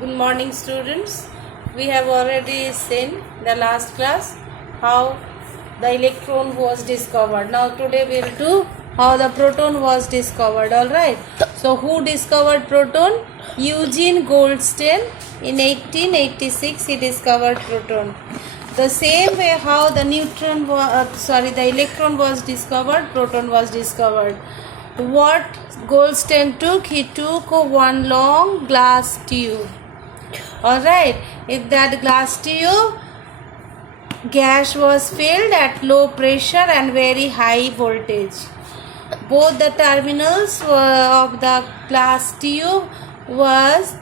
Good morning, students. We have already seen the last class how the electron was discovered. Now today we will do how the proton was discovered. All right. So who discovered proton? Eugene Goldstein. In 1886 he discovered proton. The same way how the the electron was discovered, proton was discovered. What Goldstein took? He took one long glass tube. Alright, if that glass tube gas was filled at low pressure and very high voltage, both the terminals of the glass tube was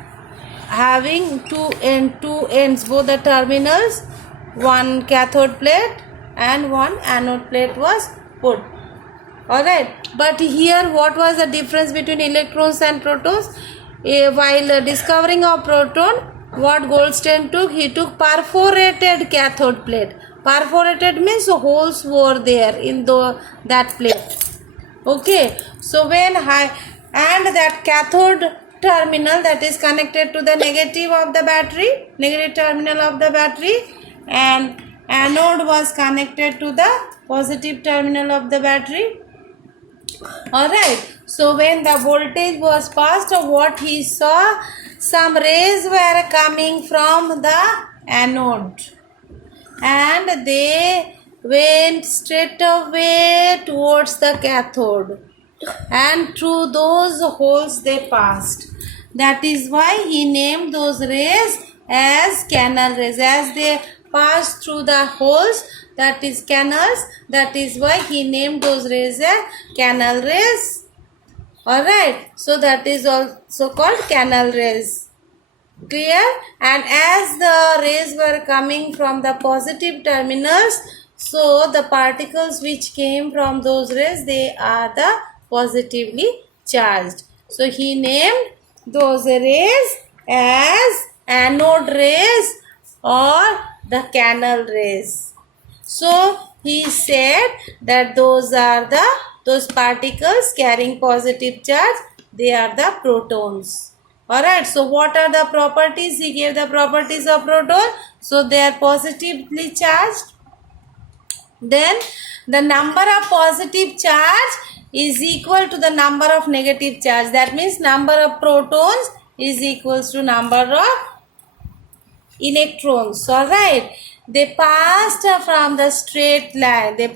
having two ends, both the terminals, one cathode plate and one anode plate was put. Alright, but here what was the difference between electrons and protons? While discovering of proton, what Goldstein took, he took perforated cathode plate. Perforated means holes were there in that plate. Okay, so when and that cathode terminal that is connected to the negative of the battery, negative terminal of the battery, and anode was connected to the positive terminal of the battery. Alright, so when the voltage was passed, what he saw, some rays were coming from the anode and they went straight away towards the cathode, and through those holes they passed. That is why he named those rays as canal rays. As they passed through the holes, that is canals, that is why he named those rays as canal rays. Alright, so that is also called canal rays. Clear? And as the rays were coming from the positive terminals, so the particles which came from those rays, they are the positively charged. So he named those rays as anode rays or the canal rays. So he said that those particles carrying positive charge, they are the protons. Alright, so what are the properties? He gave the properties of proton. So they are positively charged. Then the number of positive charge is equal to the number of negative charge. That means number of protons is equals to number of electrons. Alright, they passed from the straight line. They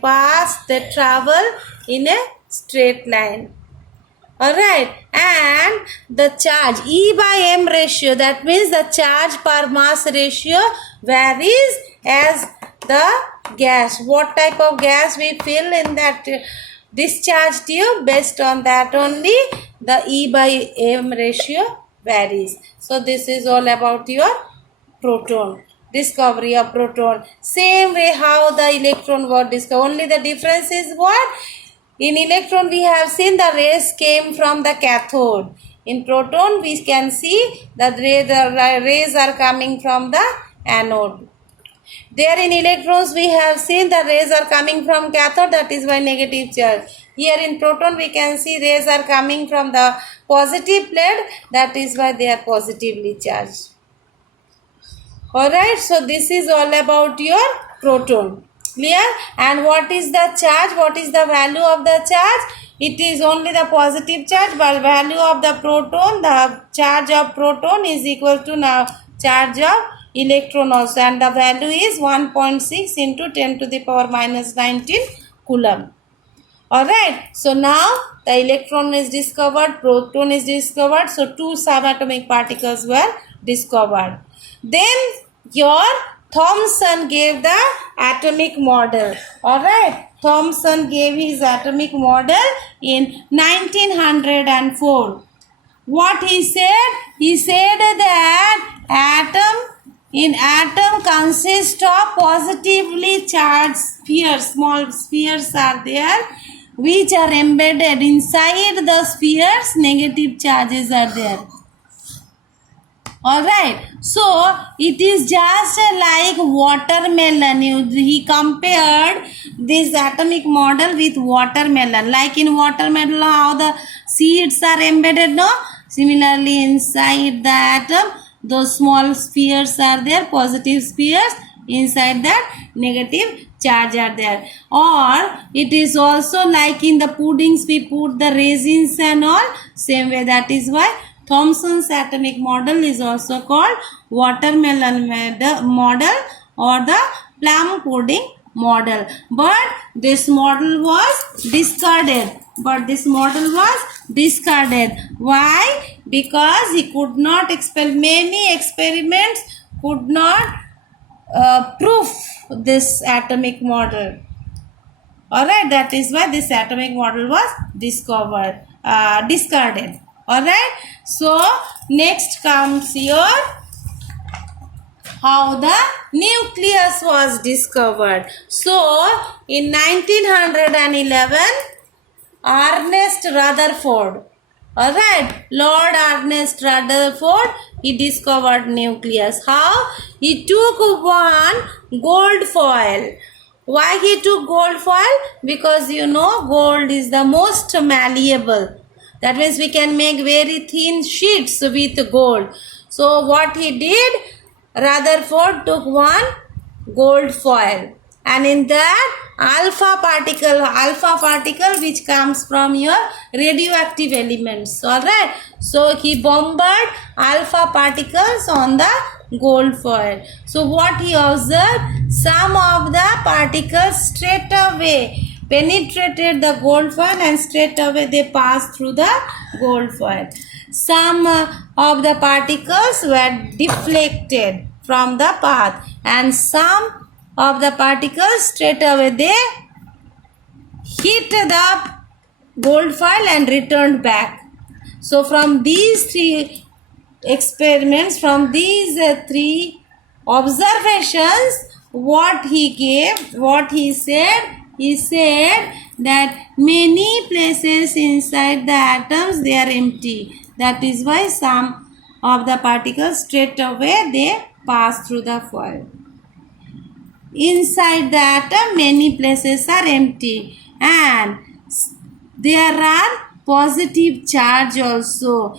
travel in a straight line. Alright, and the charge E by M ratio, that means the charge per mass ratio varies as the gas. What type of gas we fill in that discharge tube, based on that only the E by M ratio varies. So this is all about your proton, discovery of proton. Same way how the electron was discovered. Only the difference is what? In electron we have seen the rays came from the cathode. In proton we can see that the rays are coming from the anode. There in electrons we have seen the rays are coming from cathode, that is why negative charge. Here in proton we can see rays are coming from the positive plate, that is why they are positively charged. Alright, so this is all about your proton. Clear? And what is the charge? What is the value of the charge? It is only the positive charge, but value of the proton, the charge of proton is equal to now charge of electron also, and the value is 1.6 into 10 to the power minus 19 coulomb. Alright, so now the electron is discovered, proton is discovered, so two subatomic particles were discovered. Then your Thomson gave the atomic model. Alright, Thomson gave his atomic model in 1904. What he said? He said that atom consists of positively charged spheres. Small spheres are there which are embedded inside the spheres. Negative charges are there. Alright, so it is just like watermelon. He compared this atomic model with watermelon. Like in watermelon, how the seeds are embedded, no? Similarly, inside the atom, those small spheres are there, positive spheres, inside that negative charge are there. Or it is also like in the puddings we put the raisins and all, same way. That is why Thomson's atomic model is also called watermelon model or the plum pudding model. But this model was discarded. Why? Because he could not many experiments could not prove this atomic model. Alright, that is why this atomic model was discarded. Alright, so next comes your how the nucleus was discovered. So in 1911, Ernest Rutherford, alright, Lord Ernest Rutherford, he discovered nucleus. How? He took one gold foil. Why he took gold foil? Because you know gold is the most malleable. That means we can make very thin sheets with gold. So what he did, Rutherford took one gold foil, and in that alpha particle which comes from your radioactive elements. Alright, so he bombarded alpha particles on the gold foil. So what he observed, some of the particles straight away penetrated the gold foil and straight away they passed through the gold foil. Some of the particles were deflected from the path, and some of the particles straight away they hit the gold foil and returned back. So from these three experiments, from these three observations, what he said that many places inside the atoms they are empty. That is why some of the particles straight away they pass through the foil. Inside the atom many places are empty, and there are positive charge also.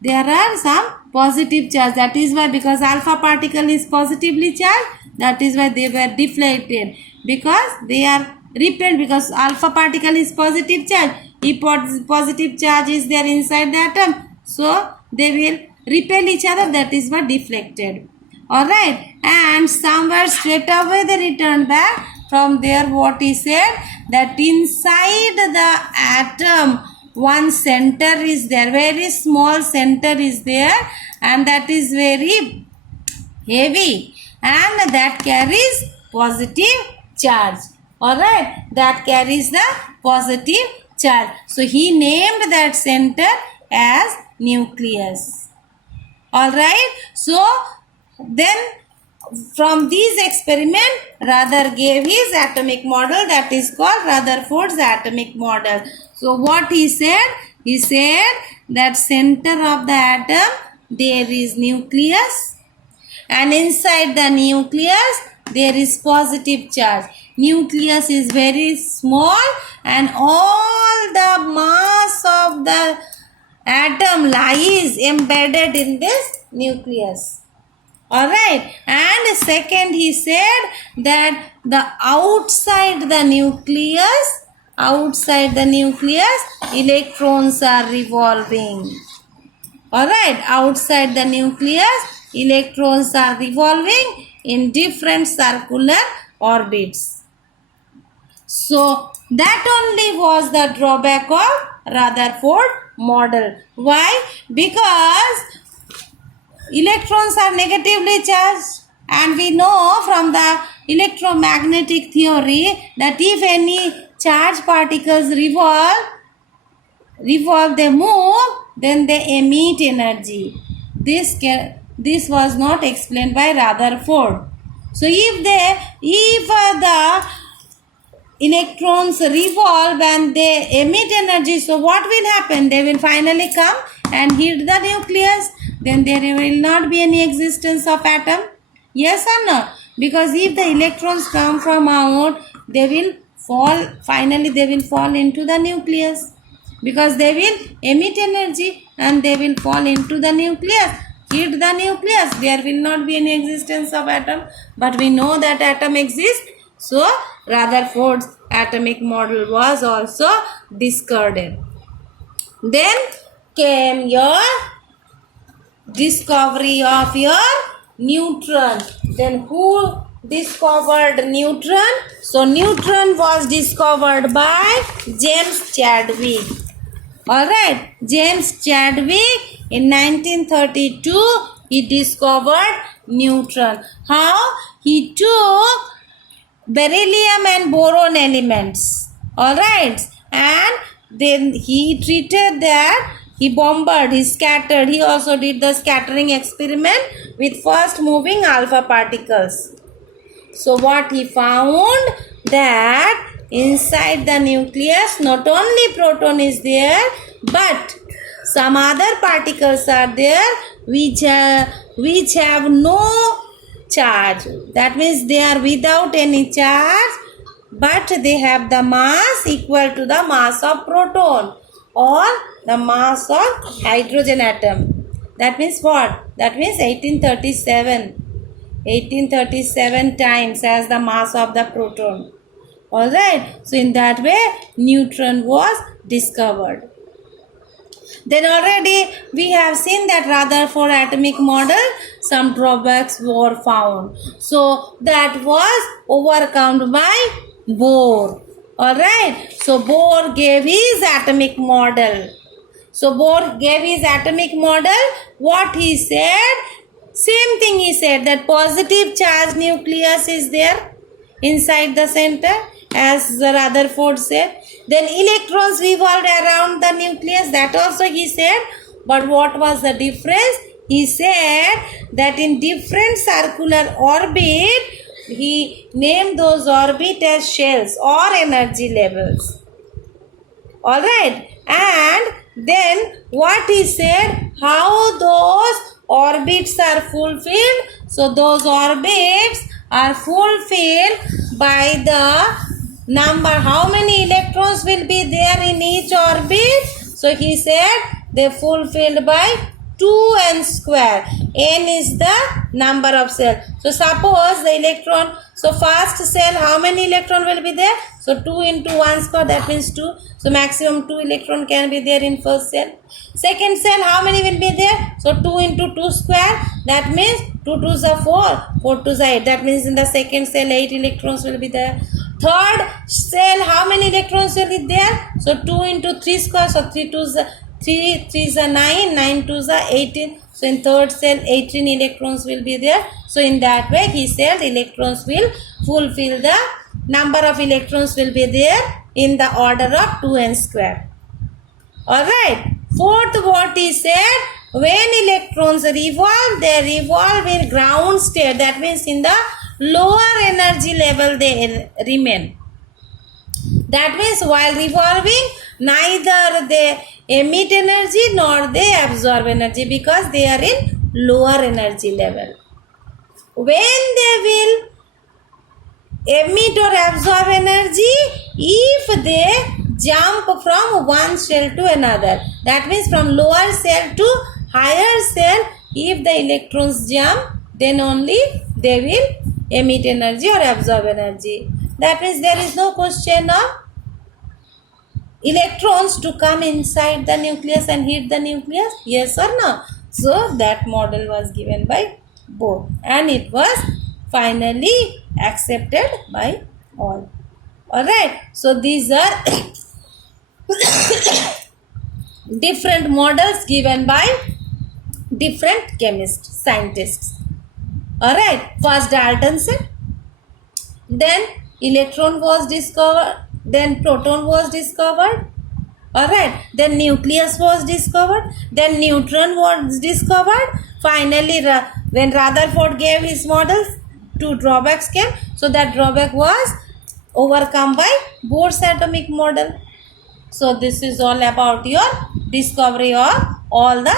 There are some positive charge. That is why, because alpha particle is positively charged, that is why they were deflated, because they are repelled, because alpha particle is positive charge. If positive charge is there inside the atom, so they will repel each other. That is what deflected. Alright, and somewhere straight away they return back. From there what he said, that inside the atom one center is there, very small center is there, and that is very heavy, and that carries positive charge. Alright, that carries the positive charge. So he named that center as nucleus. Alright, so then from these experiment Rutherford gave his atomic model, that is called Rutherford's atomic model. So what he said that center of the atom there is nucleus, and inside the nucleus there is positive charge. Nucleus is very small, and all the mass of the atom lies embedded in this nucleus. Alright, and second he said that the outside the nucleus electrons are revolving. Alright, outside the nucleus electrons are revolving in different circular orbits. So that only was the drawback of Rutherford model. Why? Because electrons are negatively charged, and we know from the electromagnetic theory that if any charged particles revolve, they move, then they emit energy. This was not explained by Rutherford. So if the electrons revolve and they emit energy, so what will happen? They will finally come and hit the nucleus. Then there will not be any existence of atom. Yes or no? Because if the electrons come from out, they will fall. Finally, they will fall into the nucleus, because they will emit energy and they will fall into the nucleus. hit the nucleus, there will not be any existence of atom. But we know that atom exists. So Rutherford's atomic model was also discarded. Then came your discovery of your neutron. Then who discovered neutron? So neutron was discovered by James Chadwick. Alright, James Chadwick in 1932 he discovered neutron. How? He took beryllium and boron elements. Alright, and then he treated that, he bombarded, he scattered, he also did the scattering experiment with fast moving alpha particles. So what he found, that inside the nucleus not only proton is there, but some other particles are there which have no charge. That means they are without any charge, but they have the mass equal to the mass of proton or the mass of hydrogen atom. That means what? That means 1837 times as the mass of the proton. Alright, so in that way neutron was discovered. Then already we have seen that Rutherford atomic model, some drawbacks were found. So that was overcome by Bohr. Alright, so Bohr gave his atomic model. So Bohr gave his atomic model. What he said? Same thing he said, that positive charge nucleus is there inside the center, as Rutherford said. Then electrons revolved around the nucleus, that also he said. But what was the difference? He said that in different circular orbit, he named those orbit as shells or energy levels. Alright, and then what he said, how those orbits are fulfilled. So those orbits are fulfilled by the number, how many electrons will be there in each orbit. So he said they fulfilled by 2n square. N is the number of cells. So suppose the electron, so first cell, how many electron will be there? So 2 into 1 square, that means 2. So maximum 2 electron can be there in first cell. Second cell, how many will be there? So 2 into 2 square, that means 2 2s are 4, 4 2s are 8. That means in the second cell 8 electrons will be there. Third cell, how many electrons will be there? So 2 into 3 square, so 3 2s are 3 3s are 9, 9 2s are 18. So in third cell 18 electrons will be there. So in that way he said electrons will fulfill, the number of electrons will be there in the order of 2n square. Alright. Fourth, what he said, when electrons revolve, they revolve in ground state. That means in the lower energy level they remain. That means while revolving, neither they emit energy nor they absorb energy, because they are in lower energy level. When they will emit or absorb energy, if they jump from one cell to another, that means from lower cell to higher cell, if the electrons jump, then only they will emit energy or absorb energy. That means there is no question of electrons to come inside the nucleus and hit the nucleus, yes or no. So that model was given by Bohr and it was finally accepted by all. Alright, so these are different models given by different chemists, scientists. Alright, first Dalton said, then electron was discovered, then proton was discovered. Alright, then nucleus was discovered, then neutron was discovered. Finally, when Rutherford gave his models, 2 drawbacks came. So that drawback was overcome by Bohr's atomic model. So this is all about your discovery of all the